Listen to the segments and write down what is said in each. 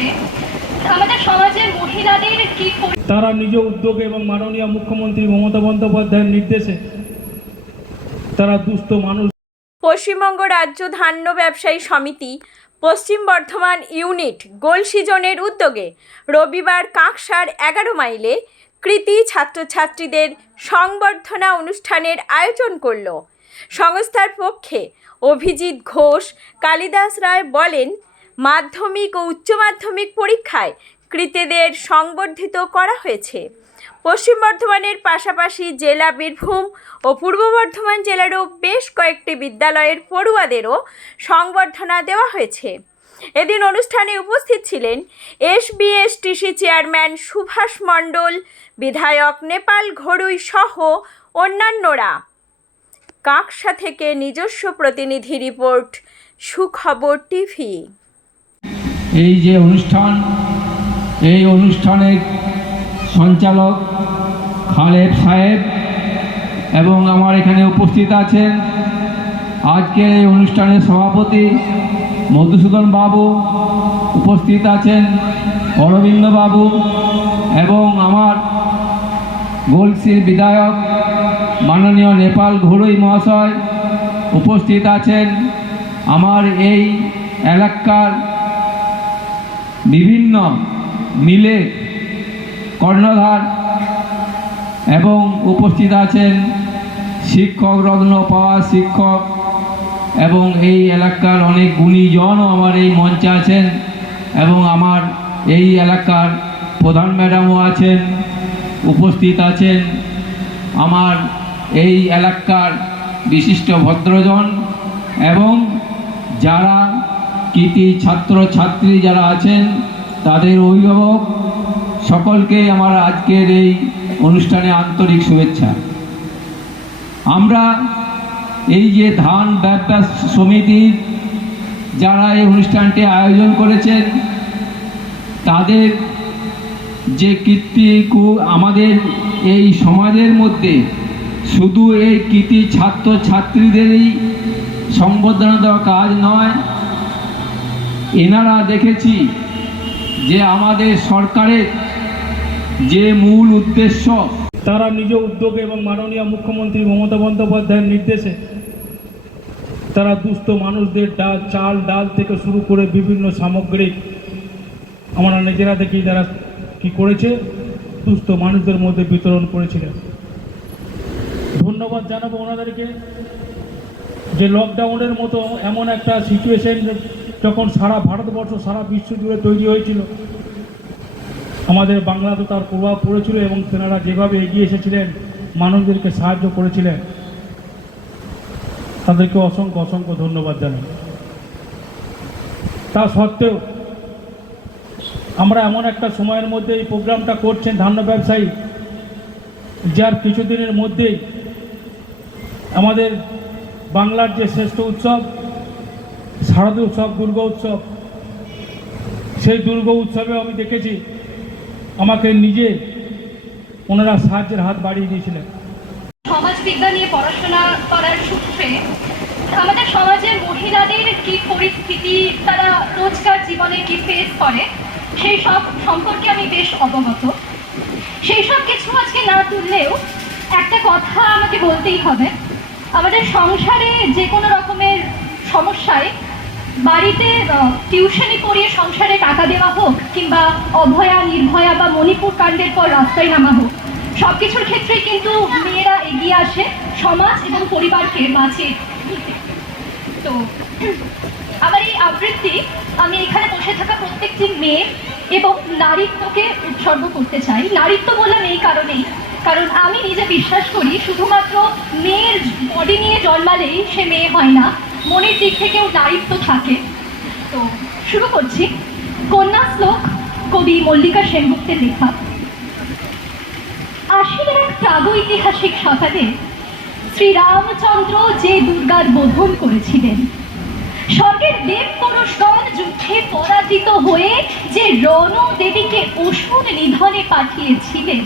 সূত্রে আমাদের সমাজের মহিলাদের কি তারা নিজ উদ্যোগে এবং মাননীয় মুখ্যমন্ত্রী মমতা বন্দ্যোপাধ্যায়ের নির্দেশে তারা দুস্থ মানুষ পশ্চিমবঙ্গ রাজ্য ধান্য ব্যবসায়ী সমিতি পশ্চিম বর্ধমান ইউনিট গোল সিজনের উদ্যোগে রবিবার কাঁকসার এগারো মাইলে কৃতি ছাত্রছাত্রীদের সংবর্ধনা অনুষ্ঠানের আয়োজন করল। সংস্থার পক্ষে অভিজিৎ ঘোষ কালিদাস রায় বলেন মাধ্যমিক ও উচ্চ মাধ্যমিক পরীক্ষায় কৃতীদের সংবর্ধিত করা হয়েছে। পশ্চিম বর্ধমানের পাশাপাশি জেলা বীরভূম ও পূর্ব বর্ধমান জেলারও বেশ কয়েকটি বিদ্যালয়ের পড়ুয়াদেরও সংবর্ধনা দেওয়া হয়েছে। এদিন অনুষ্ঠানে উপস্থিত ছিলেন এসবিএসটিসি চেয়ারম্যান সুভাষ মণ্ডল, বিধায়ক নেপাল ঘড়ুই সহ অন্যান্যরা। কাকসা থেকে নিজস্ব প্রতিনিধি রিপোর্ট, সুখবর টিভি। এই যে অনুষ্ঠান, এই অনুষ্ঠানের সঞ্চালক খালেদ সাহেব এবং আমার এখানে উপস্থিত আছেন আজকের এই অনুষ্ঠানের সভাপতি মধুসূদন বাবু, উপস্থিত আছেন অরবিন্দ বাবু এবং আমার গোলসির বিধায়ক মাননীয় নেপাল ঘুরুই মহাশয় উপস্থিত আছেন। আমার এই এলাকার বিভিন্ন মিলে কর্ণধার এবং উপস্থিত আছেন শিক্ষক রত্ন পাওয়া শিক্ষক এবং এই এলাকার অনেক গুণীজনও আমার এই মঞ্চে আছেন এবং আমার এই এলাকার প্রধান ম্যাডামও আছেন, উপস্থিত আছেন। আমার এই এলাকার বিশিষ্ট ভদ্রজন এবং যারা কৃতি ছাত্র ছাত্রী যারা আছেন, তাদের অভিভাবক সকলকে আমার আজকের এই অনুষ্ঠানে আন্তরিক শুভেচ্ছা। আমরা এই যে ধান ব্যবসা সমিতির যারা এই অনুষ্ঠানটি আয়োজন করেছেন, তাদের যে কীর্তি আমাদের এই সমাজের মধ্যে শুধু এই কৃতি ছাত্র ছাত্রীদেরই সংবর্ধনা দেওয়া কাজ নয় এনারা দেখেছি যে আমাদের সরকারের যে মূল উদ্দেশ্য, তারা নিজ উদ্যোগে এবং মাননীয় মুখ্যমন্ত্রী মমতা বন্দ্যোপাধ্যায়ের নির্দেশে তারা দুস্থ মানুষদের ডাল, চাল, ডাল থেকে শুরু করে বিভিন্ন সামগ্রিক আমরা নিজেরা দেখি তারা কি করেছে, দুস্থ মানুষদের মধ্যে বিতরণ করেছিলেন ধন্যবাদ জানাব ওনাদেরকে যে লকডাউনের মতো এমন একটা সিচুয়েশন যখন সারা ভারতবর্ষ, সারা বিশ্ব জুড়ে তৈরি হয়েছিল, আমাদের বাংলা তো তার প্রভাব পড়েছিল এবং তেনারা যেভাবে এগিয়ে এসেছিলেন, মানুষদেরকে সাহায্য করেছিলেন, তাদেরকে অসংখ্য অসংখ্য ধন্যবাদ জানাই। তা সত্ত্বেও, আমরা এমন একটা সময়ের মধ্যে এই প্রোগ্রামটা করছেন ধান্য ব্যবসায়ী, যার কিছুদিনের মধ্যেই আমাদের বাংলার যে শ্রেষ্ঠ উৎসব শারদীয় উৎসব, দুর্গা উৎসব, সেই দুর্গা উৎসবে আমি দেখেছি, আমাকে নিজে ওনারা সাহায্যের হাত বাড়িয়ে দিয়েছিলেন। সমাজবিজ্ঞান নিয়ে পড়াশোনা করার সূত্রে আমাদের সমাজের মহিলাদের কি পরিস্থিতি, তারা রোজকার জীবনে কি ফেস করে, সেই সব সম্পর্কে আমি বেশ অবগত। সেই সব কিছু আজকে না তুললেও একটা কথা আমাকে বলতেই হবে। আমাদের সংসারে যে কোনো রকমের সমস্যায় বাড়িতে টিউশনি পড়িয়ে সংসারে টাকা দেওয়া হোক কিংবা অভয়া, নির্ভয়া বা মণিপুর কাণ্ডের পর রাস্তায় নামা হোক সব কিছুর ক্ষেত্রেই কিন্তু মেয়েরা এগিয়ে আসে, সমাজ এবং পরিবারকে বাঁচিয়ে তো, আমার এই আবৃত্তি, আমি এখানে বসে থাকা প্রত্যেকটি মেয়ে এবং নারীত্বকে উৎসর্গ করতে চাই। নারীত্ব বললাম এই কারণেই, কারণ আমি নিজে বিশ্বাস করি, শুধুমাত্র মেয়ের বডি নিয়ে জন্মালেই সে মেয়ে হয় না। মনের দিক থেকেও নারীত্ব থাকে। তো শুরু করছি। কন্যা শ্লোক, কবি মল্লিকা সেনগুপ্তের লেখা। আশির এক প্রাগৈতিহাসিক সকালে শ্রীরামচন্দ্র যে দুর্গার বোধন করেছিলেন, স্বর্গের দেব পুরুষগণ যুদ্ধে পরাজিত হয়ে যে রণ দেবীকে অসুর নিধনে পাঠিয়েছিলেন,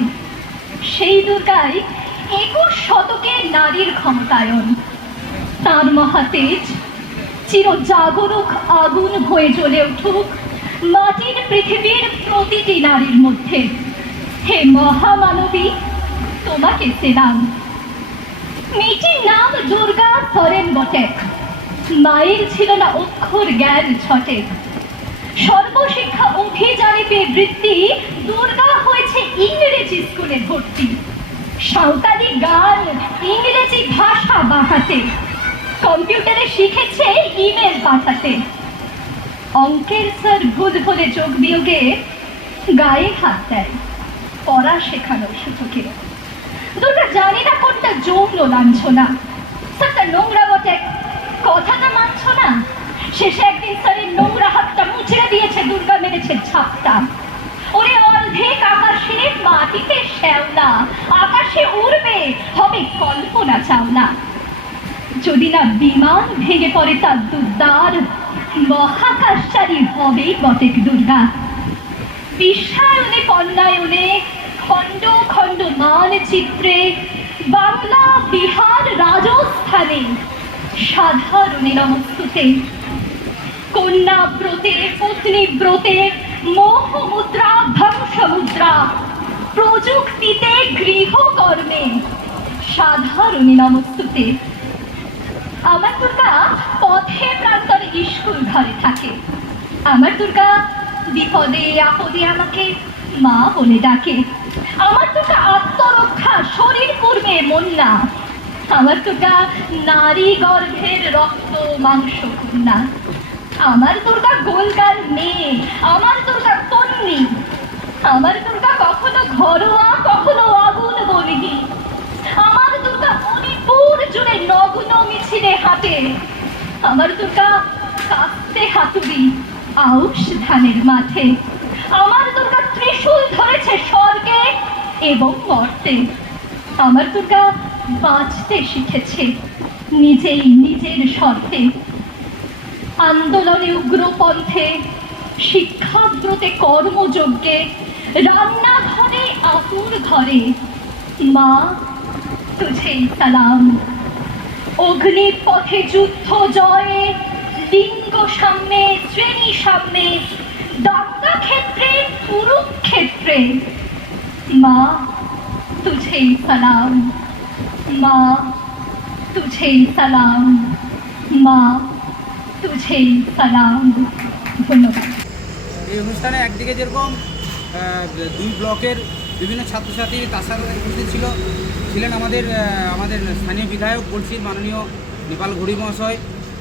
সেই দুর্গাই একুশ শতকে নারীর ক্ষমতায়ন। তার মহাতেজ। চির জাগরুক আগুন হয়ে জ্বলে উঠুক মাটির পৃথিবীর প্রতিটি নারীর মধ্যে। হে মহামানবী, তোমাকে সেলাম মেয়েটির নাম দুর্গা সরেন বটে। মায়ের ছিল না অক্ষর জ্ঞান ছটে। সর্বশিক্ষা অভিযানে পেয়ে বৃত্তি দুর্গা হয়েছে ইংরেজি স্কুলে ভর্তি। সাঁওতালি গান ইংরেজি ভাষা বাঁকাতে কম্পিউটারে শিখেছে ইমেল পাঠাতে। অঙ্কের স্যার ভুল হলে যোগ বিয়োগে গায়ে হাত দেয়। পড়া শেখানোর সুযোগে। দুটো জানি না কোনটা যৌন লাঞ্ছনা। স্যারটা নোংরা বটে। কথাটা মানছ না শেষে একদিন স্যারের নোংরা হাতটা মুচড়ে দিয়েছে, দুর্গা মেরেছে ঝাপটা। ওরে অর্ধেক আকাশের মাটিতে শ্যাওলা, আকাশে উড়বে, হবে কল্পনা চাওলা। যদি না বিমান ভেঙে পড়ে তার দুর্দার, মহাকাশচারী হবেই বটেক দুর্গা। বিশ্বায়নে কন্যায়নে খণ্ড খণ্ড মানচিত্রে বাংলা বিহার রাজস্থানে, সাধারণে নমস্তুতে। কন্যা ব্রতে, পত্নী ব্রতে, মোহ মুদ্রা ধ্বংস মুদ্রা, প্রযুক্তিতে গৃহকর্মে, সাধারণে নমস্তুতে। আমার দুর্গা পথে প্রান্তরে স্কুল ঘরে থাকে। আমার দুর্গা বিপদে, আপদে আমাকে মা বলে ডাকে। আমার দুর্গা আত্মরক্ষা, শরীর পূর্বে মন না আমার দুর্গা নারী গর্ভের রক্ত, মাংস কন্যা আমার দুর্গা গোলগাল মেয়ে, আমার দুর্গা তন্নি আমার দুর্গা কখনো ঘরোয়া, কখনো আগুন বলিনি। আমার জুড়ে নগ্ন মিছিলে হাঁটে। আমার দুর্গা কাঁপতে হাতুড়ি আউশ ধানের মাঠে। আমার দুর্গা ত্রিশূল ধরেছে স্বর্গে এবং মর্তে। আমার দুর্গা বাঁচতে শিখেছে নিজেই নিজের শর্তে। আন্দোলনে উগ্রপন্থে, শিক্ষাব্রতে কর্মযজ্ঞে, রান্নাঘরে আতুর ঘরে। মা, তুঝে সালাম। অগ্নির পথে যুদ্ধ জয়ে, লিঙ্গ সামনে, শ্রেণি সামনে দাঙ্গা ক্ষেত্রে কুরুক্ষেত্রে। মা, তুঝে সালাম। মা, তুঝে সালাম। মা, তুঝে সালাম। ধন্যবাদ। এই অনুষ্ঠানে একদিকে যেরকম দুই ব্লকের বিভিন্ন ছাত্রছাত্রী তার সাথে উপস্থিত ছিল। ছিলেন আমাদের আমাদের স্থানীয় বিধায়ক বলছির মাননীয় নেপাল ঘড়ি মহাশয়,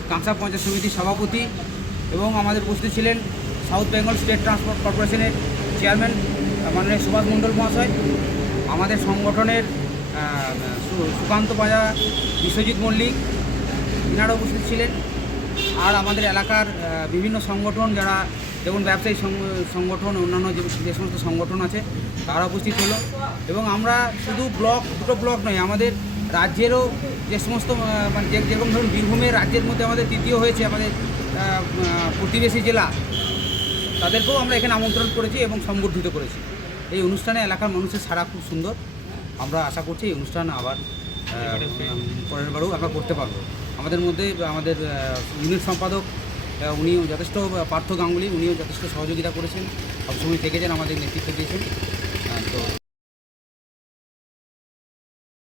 কাঁচা পঞ্চায়েত সমিতির সভাপতি এবং আমাদের উপস্থিত ছিলেন সাউথ বেঙ্গল স্টেট ট্রান্সপোর্ট কর্পোরেশনের চেয়ারম্যান মাননীয় সুভাষ মণ্ডল মহাশয়, আমাদের সংগঠনের সুকান্ত পাজা, বিশ্বজিৎ মল্লিক এনারা উপস্থিত ছিলেন। আর আমাদের এলাকার বিভিন্ন সংগঠন যারা যেমন ব্যবসায়ী সংগঠন, অন্যান্য যে সমস্ত সংগঠন আছে, তারা উপস্থিত হলো। এবং আমরা শুধু ব্লক, দুটো ব্লক নয়, আমাদের রাজ্যেরও যে সমস্ত মানে যে- যেরকম ধরুন বীরভূমের রাজ্যের মধ্যে আমাদের তৃতীয় হয়েছে আমাদের প্রতিবেশী জেলা, তাদেরকেও আমরা এখানে আমন্ত্রণ করেছি এবং সম্বর্ধিত করেছি। এই অনুষ্ঠানে এলাকার মানুষের সারা খুব সুন্দর। আমরা আশা করছি এই অনুষ্ঠান আবার পরের বারেও আমরা করতে পারব। আমাদের মধ্যে আমাদের ইউনিট সম্পাদক উনিও যথেষ্ট পার্থ গাঙ্গুলি উনিও যথেষ্ট সহযোগিতা করেছেন। সবসময় থেকেছেন আমাদের নেতৃত্ব দিয়েছেন।